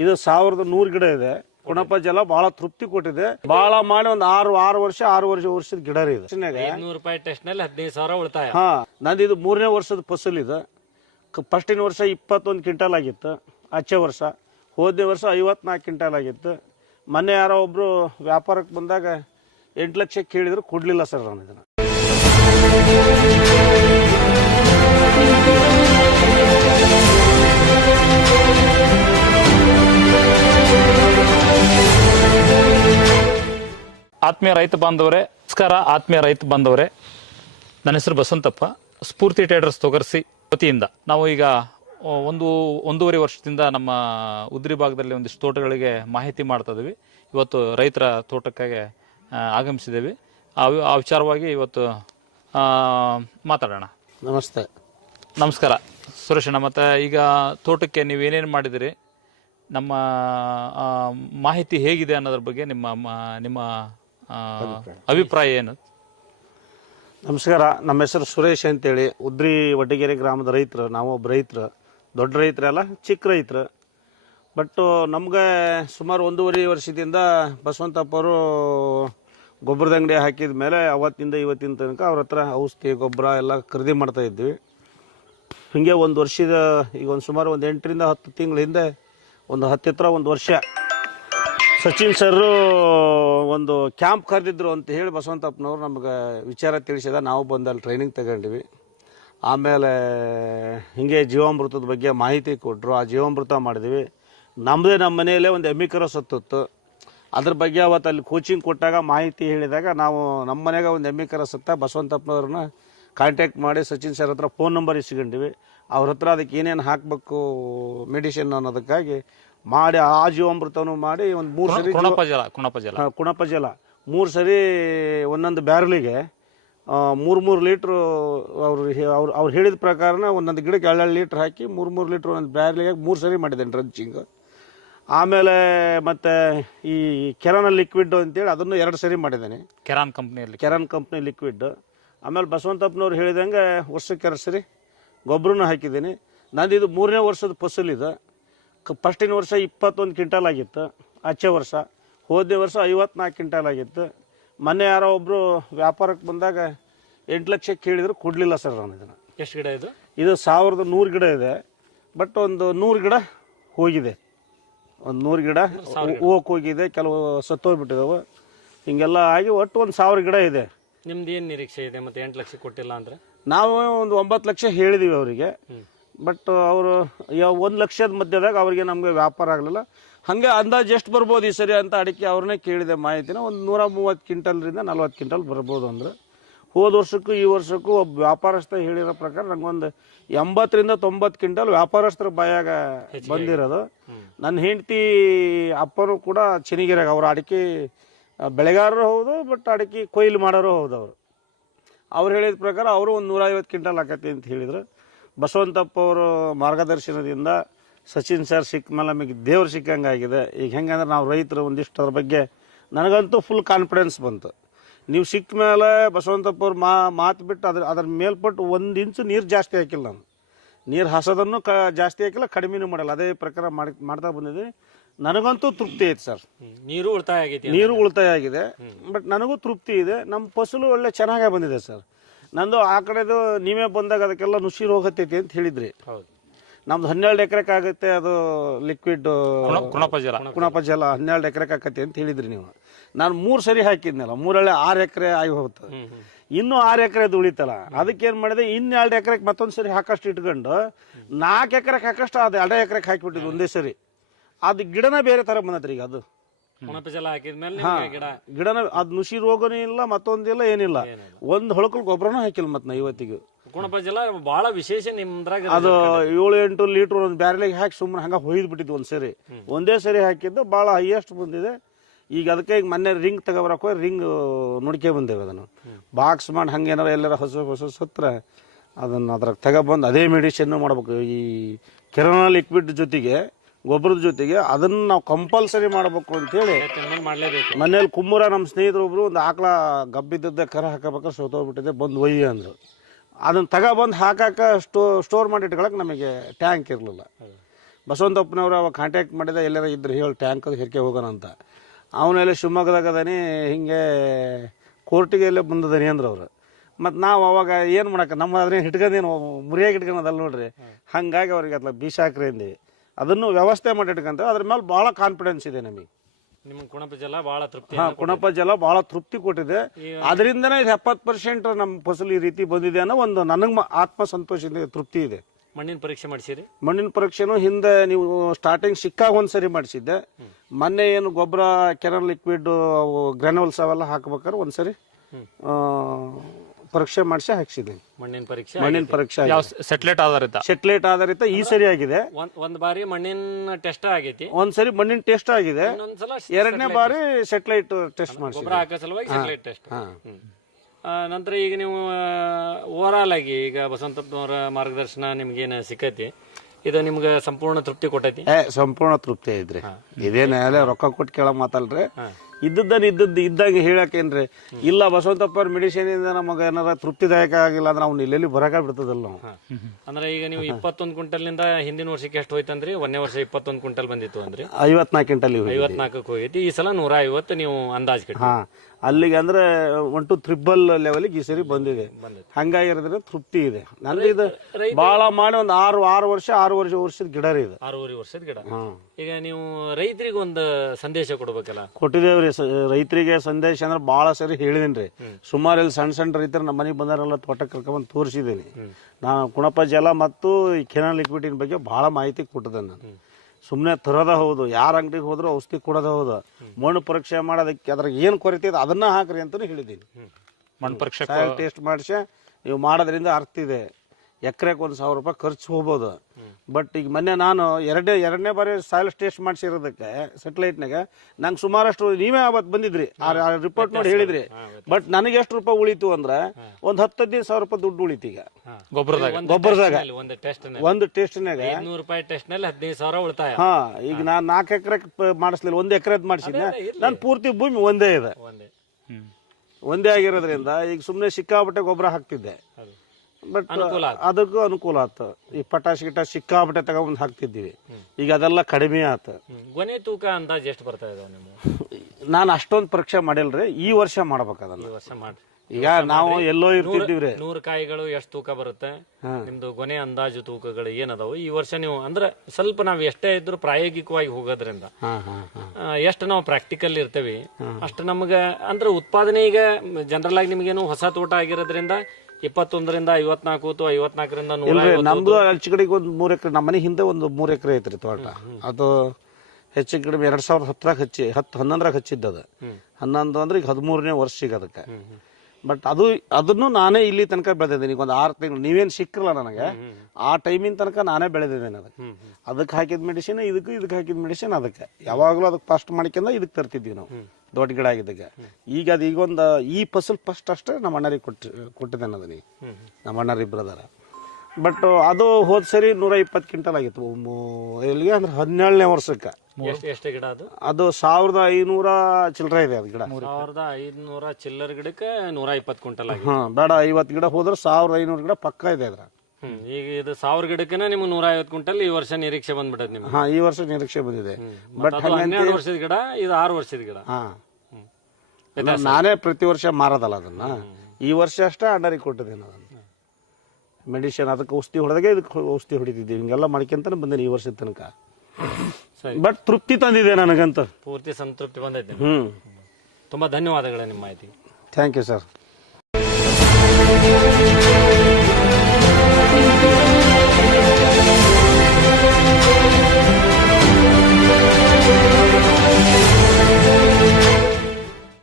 ಇದು 1100 ಗಿಡ ಇದೆ. ಗುಣಪ ಜಲ ಬಹಳ ತೃಪ್ತಿ ಕೊಟ್ಟಿದೆ. ಬಹಳ ಮಾಡಿ ಒಂದು 6 ವರ್ಷದ ಗಿಡ ರೀ ಇದು. ₹500 ಟೆಸ್ಟ್ ನಲ್ಲಿ 15,000 ಉಳಿತಾಯ. ಹಾ, ನಂದು ಇದು 3ನೇ ವರ್ಷದ ಫಸಲ್ ಇದು. ಫಸ್ಟಿನ ವರ್ಷ 21 ಕ್ವಿಂಟಲ್ ಆಗಿತ್ತು. ಆಚೆ ವರ್ಷ ಹೋದನೇ ವರ್ಷ 54 ಕ್ವಿಂಟಲ್ ಆಗಿತ್ತು. ಮೊನ್ನೆ ಯಾರೋ ಒಬ್ರು ವ್ಯಾಪಾರಕ್ಕೆ ಬಂದಾಗ 8 ಲಕ್ಷ ಕೇಳಿದ್ರು, ಕೊಡ್ಲಿಲ್ಲ ಸರ್ ನಾನು ಇದನ್ನ. ಆತ್ಮೀಯ ರೈತ ಬಾಂಧವರೇ ನಮಸ್ಕಾರ. ಆತ್ಮೀಯ ರೈತ ಬಾಂಧವರೇ, ನನ್ನ ಹೆಸರು ಬಸವಂತಪ್ಪ. ಸ್ಫೂರ್ತಿ ಟ್ರೇಡರ್ಸ್ ತೊಗರ್ಸಿ ವತಿಯಿಂದ ನಾವು ಈಗ ಒಂದೂವರೆ ವರ್ಷದಿಂದ ನಮ್ಮ ಉದ್ರಿ ಭಾಗದಲ್ಲಿ ಒಂದಿಷ್ಟು ತೋಟಗಳಿಗೆ ಮಾಹಿತಿ ಮಾಡ್ತಾ ಇದ್ದೀವಿ. ಇವತ್ತು ರೈತರ ತೋಟಕ್ಕಾಗಿ ಆಗಮಿಸಿದ್ದೇವೆ. ಆ ವಿಚಾರವಾಗಿ ಇವತ್ತು ಮಾತಾಡೋಣ. ನಮಸ್ತೆ. ನಮಸ್ಕಾರ ಸುರೇಶಣ್ಣ. ಮತ್ತು ಈಗ ತೋಟಕ್ಕೆ ನೀವು ಏನೇನು ಮಾಡಿದಿರಿ, ನಮ್ಮ ಮಾಹಿತಿ ಹೇಗಿದೆ ಅನ್ನೋದ್ರ ಬಗ್ಗೆ ನಿಮ್ಮ ಅಭಿಪ್ರಾಯ ಏನು? ನಮಸ್ಕಾರ. ನಮ್ಮ ಹೆಸರು ಸುರೇಶ್ ಅಂತೇಳಿ, ಉದ್ರಿ ವಡ್ಡಿಗೆರೆ ಗ್ರಾಮದ ರೈತರು. ನಾವು ಒಬ್ಬ ರೈತರು, ದೊಡ್ಡ ರೈತರಲ್ಲ, ಚಿಕ್ಕ ರೈತರು. ಬಟ್ ನಮ್ಗೆ ಸುಮಾರು 1.5 ವರ್ಷದಿಂದ ಬಸವಂತಪ್ಪ ಅವರು ಗೊಬ್ಬರದ ಅಂಗಡಿ ಹಾಕಿದ ಮೇಲೆ ಅವತ್ತಿಂದ ಇವತ್ತಿನ ತನಕ ಅವ್ರ ಹತ್ರ ಔಷಧಿ ಗೊಬ್ಬರ ಎಲ್ಲ ಖರೀದಿ ಮಾಡ್ತಾ ಇದ್ವಿ. ಹೀಗೆ ಒಂದು ವರ್ಷದ ಈಗ ಸುಮಾರು 8 ರಿಂದ 10 ತಿಂಗಳ ಹಿಂದೆ ಒಂದು ಹತ್ತಿರ ಒಂದು ವರ್ಷ ಸಚಿನ್ ಸರ್ ಒಂದು ಕ್ಯಾಂಪ್ ಕರೆದಿದ್ರು ಅಂತ ಹೇಳಿ ಬಸವಂತಪ್ಪನವ್ರು ನಮ್ಗೆ ವಿಚಾರ ತಿಳಿಸಿದ. ನಾವು ಬಂದಲ್ಲಿ ಟ್ರೈನಿಂಗ್ ತಗೊಂಡಿವಿ. ಆಮೇಲೆ ಹೀಗೆ ಜೀವಾಮೃತದ ಬಗ್ಗೆ ಮಾಹಿತಿ ಕೊಟ್ಟರು. ಆ ಜೀವಾಮೃತ ಮಾಡಿದ್ವಿ. ನಮ್ಮ ಮನೆಯಲ್ಲೇ ಒಂದು ಎಮ್ಮಿಕರ ಸತ್ತಿತ್ತು. ಅದ್ರ ಬಗ್ಗೆ ಅವತ್ತು ಅಲ್ಲಿ ಕೋಚಿಂಗ್ ಕೊಟ್ಟಾಗ ಮಾಹಿತಿ ಹೇಳಿದಾಗ ನಾವು ನಮ್ಮ ಮನೆಗೆ ಒಂದು ಎಮ್ಮಿಕರ ಸತ್ತ ಬಸವಂತಪ್ಪನವ್ರನ್ನ ಕಾಂಟ್ಯಾಕ್ಟ್ ಮಾಡಿ ಸಚಿನ್ ಸರ್ ಹತ್ರ ಫೋನ್ ನಂಬರ್ ಇಸ್ಕೊಂಡಿವಿ. ಅವ್ರ ಹತ್ರ ಅದಕ್ಕೆ ಏನೇನು ಹಾಕಬೇಕು ಮೆಡಿಸಿನ್ ಅನ್ನೋದಕ್ಕಾಗಿ ಮಾಡಿ ಆ ಜೀವಾಮೃತನೂ ಮಾಡಿ ಒಂದು 3 ಸರಿ ಕುಣಪ ಜಲ 3 ಸರಿ ಒಂದೊಂದು ಬ್ಯಾರಲಿಗೆ 3 ಲೀಟ್ರು ಅವ್ರು ಹೇಳಿದ ಪ್ರಕಾರನ ಒಂದೊಂದು ಗಿಡಕ್ಕೆ 2 ಲೀಟ್ರ್ ಹಾಕಿ 3 ಲೀಟ್ರ್ ಒಂದೊಂದು ಬ್ಯಾರಲಿಗೆ 3 ಸರಿ ಮಾಡಿದ್ದೇನೆ ಡ್ರಂಚಿಂಗ್. ಆಮೇಲೆ ಮತ್ತೆ ಈ ಕೆರಾನ್ ಲಿಕ್ವಿಡ್ ಅಂತೇಳಿ ಅದನ್ನು 2 ಸರಿ ಮಾಡಿದ್ದೇನೆ, ಕೆರಾನ್ ಕಂಪ್ನಿ ಲಿಕ್ವಿಡ್. ಆಮೇಲೆ ಬಸವಂತಪ್ಪನವ್ರು ಹೇಳಿದಂಗೆ ವರ್ಷಕ್ಕೆ 2 ಸರಿ ಗೊಬ್ಬರನೂ ಹಾಕಿದ್ದೀನಿ. ನಂದು ಇದು 3ನೇ ವರ್ಷದ ಫಸಲ್ ಇದು. ಫಸ್ಟಿನ ವರ್ಷ 21 ಕ್ವಿಂಟಲ್ ಆಗಿತ್ತು. ಆಚೆ ವರ್ಷ ಹೋದನೇ ವರ್ಷ 54 ಕ್ವಿಂಟಲ್ ಆಗಿತ್ತು. ಮೊನ್ನೆ ಯಾರೋ ಒಬ್ರು ವ್ಯಾಪಾರಕ್ಕೆ ಬಂದಾಗ 8 ಲಕ್ಷ ಕೇಳಿದ್ರು, ಕೊಡ್ಲಿಲ್ಲ ಸರ್ ನಾನು ಇದನ್ನ. ಎಷ್ಟು ಗಿಡ ಇದು? ಇದು 1100 ಗಿಡ ಇದೆ. ಬಟ್ ಒಂದು 100 ಗಿಡ ಹೋಗಿದೆ. ಒಂದು 100 ಗಿಡ ಹೂವಕ್ಕೆ ಹೋಗಿದೆ, ಕೆಲವು ಸತ್ತೋಗ್ಬಿಟ್ಟಿದಾವೆ. ಹಿಂಗೆಲ್ಲ ಆಗಿ ಒಟ್ಟು ಒಂದು 1000 ಗಿಡ ಇದೆ. ನಿಮ್ದು ಏನು ನಿರೀಕ್ಷೆ ಇದೆ? ಮತ್ತೆ 8 ಲಕ್ಷ ಕೊಟ್ಟಿಲ್ಲ ಅಂದ್ರೆ? ನಾವು ಒಂದು 9 ಲಕ್ಷ ಹೇಳಿದೀವಿ ಅವರಿಗೆ. ಬಟ್ ಅವರು 1 ಲಕ್ಷದ ಮಧ್ಯದಾಗ ಅವ್ರಿಗೆ ನಮಗೆ ವ್ಯಾಪಾರ ಆಗಲಿಲ್ಲ. ಹಾಗೆ ಅಂದಾಜು ಎಷ್ಟು ಬರ್ಬೋದು ಈ ಸರಿ ಅಂತ ಅಡಿಕೆ ಅವ್ರನ್ನೇ ಕೇಳಿದೆ ಮಾಹಿತಿನ. ಒಂದು 130 ಕ್ವಿಂಟಲ್ರಿಂದ 40 ಕ್ವಿಂಟಲ್ ಬರ್ಬೋದು ಅಂದ್ರೆ. ಹೋದ ವರ್ಷಕ್ಕೂ ಈ ವರ್ಷಕ್ಕೂ ಒಬ್ಬ ವ್ಯಾಪಾರಸ್ಥ ಹೇಳಿರೋ ಪ್ರಕಾರ ನಂಗೊಂದು 80 ರಿಂದ 90 ಕ್ವಿಂಟಲ್ ವ್ಯಾಪಾರಸ್ಥರ ಬಾಯಾಗ ಬಂದಿರೋದು. ನನ್ನ ಹೆಂಡತಿ ಅಪ್ಪನೂ ಕೂಡ ಚೆನ್ನಗಿರಾಗ, ಅವ್ರ ಅಡಿಕೆ ಬೆಳೆಗಾರರು ಹೌದು, ಬಟ್ ಅಡಿಕೆ ಕೊಯ್ಲು ಮಾಡೋರು ಹೌದು. ಅವ್ರು ಹೇಳಿದ ಪ್ರಕಾರ ಅವರು ಒಂದು 150 ಕ್ವಿಂಟಲ್ ಆಕತಿ ಅಂತ ಹೇಳಿದ್ರು. ಬಸವಂತಪ್ಪ ಅವರು ಮಾರ್ಗದರ್ಶನದಿಂದ ಸಚಿನ್ ಸರ್ ಸಿಕ್ಕ ಮೇಲೆ ನಮಗೆ ದೇವ್ರು ಸಿಕ್ಕಂಗಾಗಿದೆ. ಈಗ ಹೆಂಗಂದ್ರೆ ನಾವು ರೈತರು ಒಂದಿಷ್ಟು ಅದ್ರ ಬಗ್ಗೆ ನನಗಂತೂ ಫುಲ್ ಕಾನ್ಫಿಡೆನ್ಸ್ ಬಂತು. ನೀವು ಸಿಕ್ಕ ಮೇಲೆ ಬಸವಂತಪ್ಪ ಅವ್ರು ಮಾತು ಬಿಟ್ಟು ಅದ್ರ ಮೇಲ್ಪಟ್ಟು 1 ಇಂಚು ನೀರು ಜಾಸ್ತಿ ಹಾಕಿಲ್ಲ. ನಾನು ನೀರು ಹಾಸೋದನ್ನು ಜಾಸ್ತಿ ಹಾಕಿಲ್ಲ, ಕಡಿಮೆನೂ ಮಾಡಲ್ಲ. ಅದೇ ಪ್ರಕಾರ ಮಾಡ್ತಾ ಬಂದಿದೆ. ನನಗಂತೂ ತೃಪ್ತಿ ಐತೆ ಸರ್. ನೀರು ಉಳಿತಾಯ ಆಗಿದೆ. ಬಟ್ ನನಗೂ ತೃಪ್ತಿ ಇದೆ. ನಮ್ಮ ಫಸಲು ಒಳ್ಳೆ ಚೆನ್ನಾಗೇ ಬಂದಿದೆ ಸರ್. ನಂದು ಆ ಕಡೆದು ನೀವೇ ಬಂದಾಗ ಅದಕ್ಕೆಲ್ಲ ನುಸಿರು ಹೋಗತ್ತೈತಿ ಅಂತ ಹೇಳಿದ್ರಿ. ನಮ್ದು 12 ಎಕರೆಗೆ ಆಗುತ್ತೆ ಅದು ಲಿಕ್ವಿಡ್ ಕುಣಪ ಜಲ 12 ಎಕರೆಗೆ ಆಕತಿ ಅಂತ ಹೇಳಿದ್ರಿ ನೀವು. ನಾನು 3 ಸರಿ ಹಾಕಿದ್ನಲ್ಲ, 3 6 ಎಕರೆ ಆಗಿ ಹೋಗುತ್ತೆ. ಇನ್ನೂ 6 ಎಕರೆ ಉಳಿತಲ್ಲ. ಅದಕ್ಕೇನು ಮಾಡಿದೆ, 2 ಎಕರೆಗೆ ಮತ್ತೊಂದು ಸರಿ ಹಾಕಷ್ಟು ಇಟ್ಕೊಂಡು 4 ಎಕರೆಗೆ ಹಾಕಷ್ಟು ಅದು 2 ಎಕರೆಗೆ ಹಾಕಿಬಿಟ್ಟಿದ್ದು ಒಂದೇ ಸರಿ. ಅದು ಗಿಡನ ಬೇರೆ ತರ ಬಂದತ್ರಿ. ಈಗ ಅದು ಗಿಡನ ಅದು ನುಸಿ ರೋಗನೂ ಇಲ್ಲ, ಮತ್ತೊಂದಿಲ್ಲ, ಏನಿಲ್ಲ. ಒಂದು ಹೊಳಕಲ್ ಗೊಬ್ಬರನೂ ಹಾಕಿಲ್ಲ ಮತ್ತೆ ನಾ ಇವತ್ತಿಗೆ. ಬಹಳ ವಿಶೇಷ ನಿಮ್ದ್ರಾಗ ಅದು 7-8 ಲೀಟರ್ ಒಂದು ಬ್ಯಾರಲಿಗೆ ಹಾಕಿ ಸುಮ್ಮನೆ ಹಂಗ ಹೊಯ್ದು ಬಿಟ್ಟಿದ್ದು ಒಂದೇ ಸರಿ ಹಾಕಿದ್ದು. ಭಾಳ ಹೈಯೆಸ್ಟ್ ಬಂದಿದೆ. ಈಗ ಅದಕ್ಕೆ ಈಗ ಮೊನ್ನೆ ರಿಂಗ್ ತಗೋಬರಕ್ ಹೋಗಿ ರಿಂಗ್ ನುಡ್ಕೆ ಬಂದೇವೆ. ಅದನ್ನು ಬಾಕ್ಸ್ ಮಾಡಿ ಹಂಗೆ ಏನಾರ ಎಲ್ಲಾರ ಹೊಸ ಸತ್ರ ಅದನ್ನು ಅದ್ರಾಗ ತಗೊಬಂದು ಅದೇ ಮೆಡಿಸಿನ್ ಮಾಡ್ಬೇಕು. ಈ ಕೆರಾನ್ ಲಿಕ್ವಿಡ್ ಜೊತೆಗೆ ಗೊಬ್ಬರದ ಜೊತೆಗೆ ಅದನ್ನು ನಾವು ಕಂಪಲ್ಸರಿ ಮಾಡಬೇಕು ಅಂತೇಳಿ ಮನೇಲಿ ಕುಮ್ಮೂರ ನಮ್ಮ ಸ್ನೇಹಿತರು ಒಬ್ರು ಒಂದು ಆಕಳ ಗಬ್ಬಿದ್ದ ಕರ ಹಾಕಬೇಕಾದ್ರೆ ಸೋತೋಗ್ಬಿಟ್ಟಿದೆ, ಬಂದು ಒಯ್ಯಿ ಅಂದರು. ಅದನ್ನು ತಗೊಬಂದು ಹಾಕಾಕ ಸ್ಟೋರ್ ಮಾಡಿ ಇಟ್ಕೊಳಕ್ಕೆ ನಮಗೆ ಟ್ಯಾಂಕ್ ಇರಲಿಲ್ಲ. ಬಸವಂತಪ್ಪನವರು ಅವಾಗ ಕಾಂಟ್ಯಾಕ್ಟ್ ಮಾಡಿದ ಎಲ್ಲಾರ ಇದ್ರೆ ಹೇಳಿ ಟ್ಯಾಂಕ್ ಅದು ಹೆರ್ಕೆ ಹೋಗೋಣ ಅಂತ. ಅವನೆಲ್ಲ ಶಿವಮೊಗ್ಗದಾಗ ಅದಾನೆ, ಹಿಂಗೆ ಕೋರ್ಟಿಗೆ ಎಲ್ಲ ಬಂದದನಿ ಅಂದ್ರೆ ಅವರು. ಮತ್ತು ನಾವು ಅವಾಗ ಏನು ಮಾಡಕ್ಕೆ ನಮ್ಮ ಅದ್ರೇನು ಹಿಟ್ಕೊಂಡೇನು ಮುರಿಯಾಗಿ ಹಿಟ್ಕೊಳೋದಲ್ಲ ನೋಡ್ರಿ. ಹಾಗಾಗಿ ಅವ್ರಿಗೆ ಅದ್ಲ ಬೀಸ ಹಾಕ್ರಿ ಅಂದಿವಿ. ಅದನ್ನು ವ್ಯವಸ್ಥೆ ಮಾಡಿ ಇಟ್ಕೊಂತ ಅದ್ರ ಮೇಲೆ ಭಾಳ ಕಾನ್ಫಿಡೆನ್ಸ್ ಇದೆ ನಮಗೆ. ನಿಮ್ಗೆ ಕುಣಪ ಜಲ ಭಾಳ ತೃಪ್ತಿ. ಕುಣಪ ಜಲ ಭಾಳ ತೃಪ್ತಿ ಕೊಟ್ಟಿದೆ. ಅದರಿಂದನೇ ಇದು 70% ನಮ್ಮ ಫಸಲು ಈ ರೀತಿ ಬಂದಿದೆ ಅನ್ನೋ ಒಂದು ನನಗೆ ಆತ್ಮ ಸಂತೋಷದಿಂದ ತೃಪ್ತಿ ಇದೆ. ಮಣ್ಣಿನ ಪರೀಕ್ಷೆ ಮಾಡಿಸಿರಿ? ಮಣ್ಣಿನ ಪರೀಕ್ಷೆನೂ ಹಿಂದೆ ನೀವು ಸ್ಟಾರ್ಟಿಂಗ್ ಸಿಕ್ಕಾಗ ಒಂದ್ಸರಿ ಮಾಡಿಸಿದ್ದೆ. ಮೊನ್ನೆ ಏನು ಗೊಬ್ಬರ ಕೆನಲ್ ಲಿಕ್ವಿಡ್ ಗ್ರಾನ್ಯೂಲ್ಸ್ ಅವೆಲ್ಲ ಹಾಕ್ಬೇಕಾದ್ರೆ ಒಂದ್ಸರಿ ಪರೀಕ್ಷೆ ಮಾಡಿಸಿ ಹಾಕ್ಸಿದ್ದೀನಿ. ಮಣ್ಣಿನ ಪರೀಕ್ಷೆ ಯಾವ ಸೆಟ್ಲೈಟ್ ಆಧಾರಿತ? ಸೆಟ್ಲೈಟ್ ಆಧಾರಿತ ಈ ಸರಿ ಆಗಿದೆ. ಒಂದ್ ಬಾರಿ ಮಣ್ಣಿನ ಟೆಸ್ಟ್ ಆಗೈತಿ, ಒಂದ್ಸರಿ ಮಣ್ಣಿನ ಟೆಸ್ಟ್ ಆಗಿದೆ, ಎರಡನೇ ಬಾರಿ ಸೆಟ್ಲೈಟ್ ಟೆಸ್ಟ್ ಮಾಡಿಸಿ ಗೊಬ್ಬರ ಹಾಕೋ ಸಲುವಾಗಿ ಸೆಟ್ಲೈಟ್ ಟೆಸ್ಟ್. ನಂತರ ಈಗ ನೀವು ಓವರಾಲ್ ಆಗಿ ಈಗ ಬಸವಂತಪ್ಪನವರ ಮಾರ್ಗದರ್ಶನ ನಿಮ್ಗೇನು ಸಿಕ್ಕೈತಿ, ಇದು ನಿಮ್ಗೆ ಸಂಪೂರ್ಣ ತೃಪ್ತಿ ಕೊಟ್ಟೈತಿ? ಸಂಪೂರ್ಣ ತೃಪ್ತಿ ಐತ್ರಿ. ಇದೇನ ರೊಕ್ಕ ಕೊಟ್ಟು ಕೇಳೋ ಮಾತಲ್ರಿ. ಇದ್ದಂಗೆ ಹೇಳಕೇನ್ರಿ. ಇಲ್ಲ ಬಸವಂತಪ್ಪ ಅವ್ರ ಮೆಡಿಸಿನ್ ಇಂದ ನಮಗೆ ಏನಾರ ತೃಪ್ತಿದಾಯಕ ಆಗಿಲ್ಲ ಅಂದ್ರೆ ಅವ್ನು ಇಲ್ಲೆಲ್ಲಿ ಬರಕ ಬಿಡ್ತದಲ್ಲ ನಾವು. ಅಂದ್ರೆ ಈಗ ನೀವು 21 ಕ್ವಿಂಟಲ್ನಿಂದ ಹಿಂದಿನ ವರ್ಷಕ್ಕೆ ಎಷ್ಟು ಹೋಯ್ತಂದ್ರಿ? ಒಂದೇ ವರ್ಷ 21 ಕ್ವಿಂಟಲ್ ಬಂದಿತ್ತು ಅಂದ್ರೆ 54 ಕ್ವಿಂಟಲ್ 54ಕ್ಕೆ ಹೋಗೈತಿ. ಈ ಸಲ 150 ನೀವು ಅಂದಾಜ್ ಕಟ್ಟಿ. ಅಲ್ಲಿಗೆ ಅಂದ್ರೆ 1 to 3 ಲೆವೆಲ್ಗೆ ಈ ಸರಿ ಬಂದಿದೆ. ಹಂಗಾಗಿರೋದ್ರೆ ತೃಪ್ತಿ ಇದೆ. ನನಗೆ ಇದು ಬಹಳ ಮಾಡಿ ಒಂದು 6 ವರ್ಷದ ಗಿಡ ರೀ ಇದು. 6 ವರ್ಷದ ಗಿಡ. ಈಗ ನೀವು ರೈತರಿಗೆ ಒಂದು ಸಂದೇಶ ಕೊಡ್ಬೇಕಲ್ಲ? ಕೊಟ್ಟಿದ್ದೇವ್ರಿ. ರೈತರಿಗೆ ಸಂದೇಶ ಅಂದ್ರೆ ಬಹಳ ಸರಿ ಹೇಳಿದೀನಿ. ಸುಮಾರು ಇಲ್ಲಿ ಸಣ್ಣ ರೈತರು ನಮ್ಮ ಮನೆಗೆ ಬಂದಾರೆಲ್ಲ ತೋಟ ಕರ್ಕೊಂಡ್ ತೋರಿಸಿದ್ದೀನಿ. ನಾನು ಕುಣಪ ಜಲ ಮತ್ತು ಈ ಕೆನಾಲ್ ಲಿಕ್ವಿಡಿನ ಬಗ್ಗೆ ಬಹಳ ಮಾಹಿತಿ ಕೊಟ್ಟಿದ್ದೇನೆ. ನಾನು ಸುಮ್ಮನೆ ತರೋದ ಹೌದು, ಯಾರ ಅಂಗಡಿಗೆ ಹೋದ್ರು ಔಷಧಿ ಕೊಡೋದ ಹೌದು, ಮಣ್ಣು ಪರೀಕ್ಷೆ ಮಾಡೋದಕ್ಕೆ ಅದ್ರಾಗ ಏನು ಕೊರತೆ ಇದೆ ಅದನ್ನ ಹಾಕ್ರಿ ಅಂತಲೂ ಹೇಳಿದ್ದೀನಿ. ಮಣ್ಣು ಪರೀಕ್ಷೆ ಟೆಸ್ಟ್ ಮಾಡಿಸಿ ನೀವು ಮಾಡೋದ್ರಿಂದ ಅರ್ಥ ಇದೆ. ಎಕರೆಗೆ $1,000 ರೂಪಾಯಿ ಖರ್ಚು ಹೋಗ್ಬೋದು. ಬಟ್ ಈಗ ಮೊನ್ನೆ ನಾನು ಎರಡನೇ ಬಾರಿ ಸಾಯಿಲ್ ಟೆಸ್ಟ್ ಮಾಡಿಸಿರೋದಕ್ಕೆ ಸೆಟಲೈಟ್ನಾಗ ನಂಗೆ ಸುಮಾರಷ್ಟು ನೀವೇ ಅವತ್ತು ಬಂದಿದ್ರಿ, ಆ ರಿಪೋರ್ಟ್ ನೋಡಿ ಹೇಳಿದ್ರಿ. ಬಟ್ ನನಗೆ ಎಷ್ಟು ರೂಪಾಯಿ ಉಳಿತು ಅಂದ್ರೆ ಒಂದು 10-15 ರೂಪಾಯಿ ದುಡ್ಡು ಉಳಿತು. ಈಗ ಗೊಬ್ಬರದಾಗ ಒಂದು ಟೆಸ್ಟ್ನಾಗ ₹500 ಟೆಸ್ಟ್ ನಲ್ಲಿ 15,000 ಉಳಿತಾಯ. ಈಗ ನಾನು 4 ಎಕರೆ ಮಾಡಿಸ್ಲಿಲ್ಲ, 1 ಎಕರೆದ್ ಮಾಡಿಸಿದ್ದೆ. ನಾನು ಪೂರ್ತಿ ಭೂಮಿ ಒಂದೇ ಇದೆ, ಒಂದೇ ಆಗಿರೋದ್ರಿಂದ ಈಗ ಸುಮ್ಮನೆ ಸಿಕ್ಕಾಪಟ್ಟೆ ಗೊಬ್ಬರ ಹಾಕ್ತಿದ್ದೆ. ಬಟ್ ಅದಕ್ಕೂ ಅನುಕೂಲ ಆಯ್ತು. ಈ ಪಟಾಶ್ ಗಿಟಾಶ್ ಸಿಕ್ಕಾಪಟ್ಟೆ ತಗೊಂಡ್ ಹಾಕ್ತಿದ್ದೀವಿ. ಈಗ ಅದೆಲ್ಲ ಕಡಿಮೆ ಆಯ್ತು. ಗೊನೆ ತೂಕ ಅಂದಾಜ್ ಎಷ್ಟು ಬರ್ತಾ ಇದೆ? ನಾನು ಅಷ್ಟೊಂದು ಪರೀಕ್ಷೆ ಮಾಡಿಲ್ರಿ, ಈ ವರ್ಷ ಮಾಡ್ಬೇಕು ಅದನ್ನ. ವರ್ಷ ಮಾಡಿ. ಈಗ ನಾವು ಎಲ್ಲೋ ಇರ್ತಿದ್ದೀವ್ರಿ. 100 ಕಾಯಿಗಳು ಎಷ್ಟು ತೂಕ ಬರುತ್ತೆ ನಿಮ್ದು ಗೊನೆ ಅಂದಾಜು ತೂಕಗಳು ಏನದಾವು? ಈ ವರ್ಷ ನೀವು ಅಂದ್ರೆ ಸ್ವಲ್ಪ ನಾವ್ ಎಷ್ಟೇ ಇದ್ರು ಪ್ರಾಯೋಗಿಕವಾಗಿ ಹೋಗೋದ್ರಿಂದ ಎಷ್ಟು ನಾವು ಪ್ರಾಕ್ಟಿಕಲ್ ಇರ್ತೇವಿ ಅಷ್ಟು ನಮ್ಗೆ ಅಂದ್ರೆ ಉತ್ಪಾದನೆ. ಈಗ ಜನರಲ್ ಆಗಿ ನಿಮ್ಗೇನು ಹೊಸ ತೋಟ ಆಗಿರೋದ್ರಿಂದ 21ರಿಂದ 54 54ರಿಂದ 100. ನಮ್ದು ಹೆಚ್ಚು ಕಡೆಗೆ ಒಂದು 3 ಎಕರೆ, ನಮ್ಮ ಮನೆ ಹಿಂದೆ ಒಂದು 3 ಎಕರೆ ಐತ್ರಿ ತೋಟ. ಅದು ಹೆಚ್ಚು ಕಡಿಮೆ 2010 11 ಹಚ್ಚಿದ್ದದ. 11 ಅಂದ್ರೆ ಈಗ 13ನೇ ವರ್ಷ ಈಗ ಅದಕ್ಕೆ. ಬಟ್ ಅದನ್ನು ನಾನೇ ಇಲ್ಲಿ ತನಕ ಬೆಳೆದಿದ್ದೀನಿ. ಈಗ ಒಂದು 6 ತಿಂಗಳು ನೀವೇನು ಸಿಕ್ಕಿರಲ್ಲ ನನಗೆ, ಆ ಟೈಮಿನ ತನಕ ನಾನೇ ಬೆಳೆದಿದ್ದೇನೆ. ಅದಕ್ಕೆ ಹಾಕಿದ ಮೆಡಿಸಿನ್ ಇದಕ್ಕೆ ಹಾಕಿದ ಮೆಡಿಸಿನ್ ಅದಕ್ಕೆ ಯಾವಾಗಲೂ ಅದಕ್ಕೆ ಫಸ್ಟ್ ಮಾಡ್ಕೊಂಡ ಇದಕ್ಕೆ ತರ್ತಿದ್ವಿ ನಾವು ದೊಡ್ಡ ಗಿಡ ಆಗಿದ್ದಾಗ. ಈಗ ಅದು ಈಗೊಂದು ಈ ಫಸಲ್ ಫಸ್ಟ್ ಅಷ್ಟೇ ನಮ್ಮ ಅಣ್ಣರಿಗೆ ಕೊಟ್ಟಿದ್ದೇನೆ ಅದನ್ನ. ನಮ್ಮ ಅಣ್ಣರಿಬ್ಬರು ಅದಾರ. ಬಟ್ ಅದು ಹೋದ ಸರಿ 120 ಕ್ವಿಂಟಲ್ ಆಗಿತ್ತು. ಎಲ್ಲಿಗೆ ಅಂದ್ರೆ 17ನೇ ವರ್ಷಕ್ಕೆ. ಎಷ್ಟು ಗಿಡ ಅದು? ಅದು 1500 ಚಿಲ್ಲರೆ ಇದೆ ಅದು ಗಿಡ. 1500 ಚಿಲ್ಲರ್ ಗಿಡಕ್ಕೆ 120 ಕ್ವಿಂಟಲ್ ಆಗಿದೆ. ಬೇಡ 50 ಗಿಡ ಹೋದ್ರೆ 1500 ಗಿಡ ಪಕ್ಕ ಇದೆ ಅದ್ರ. ಈಗ ಇದು 1000 ಗಿಡಕ್ಕೆ ನಿಮ್ಗೆ 150 ಕ್ವಿಂಟಲ್ ಈ ವರ್ಷ ನಿರೀಕ್ಷೆ ಬಂದ್ಬಿಟ್ಟದ ನಿಮ್ಗೆ? ಈ ವರ್ಷ ನಿರೀಕ್ಷೆ ಬಂದಿದೆ. ಬಟ್ 12 ವರ್ಷದ ಗಿಡ, ಇದು 6 ವರ್ಷದ ಗಿಡ. ನಾನೇ ಪ್ರತಿ ವರ್ಷ ಮಾರೋದಲ್ಲ ಅದನ್ನ. ಈ ವರ್ಷ ಅಷ್ಟೇ ಅಣ್ಣರಿಗೆ ಕೊಟ್ಟಿದ್ದೇನೆ ಅದನ್ನ ಮೆಡಿಸಿನ್. ಅದಕ್ಕೆ ಔಷಧಿ ಹೊಡೆದಾಗ ಇದಕ್ಕೆ ಔಷಧಿ ಹೊಡಿತಿದ್ದೀವಿ. ಹಿಂಗೆಲ್ಲ ಮಾಡ್ಕೊಂತಾನೆ ಬಂದೇನೆ ಈ ವರ್ಷದ ತನಕ. ಬಟ್ ತೃಪ್ತಿ ತಂದಿದೆ ನನಗಂತ, ಪೂರ್ತಿ ಸಂತೃಪ್ತಿ ಬಂದೈತೆ. ತುಂಬಾ ಧನ್ಯವಾದಗಳು ನಿಮ್ಮ ಮಾಹಿತಿ. Thank you sir.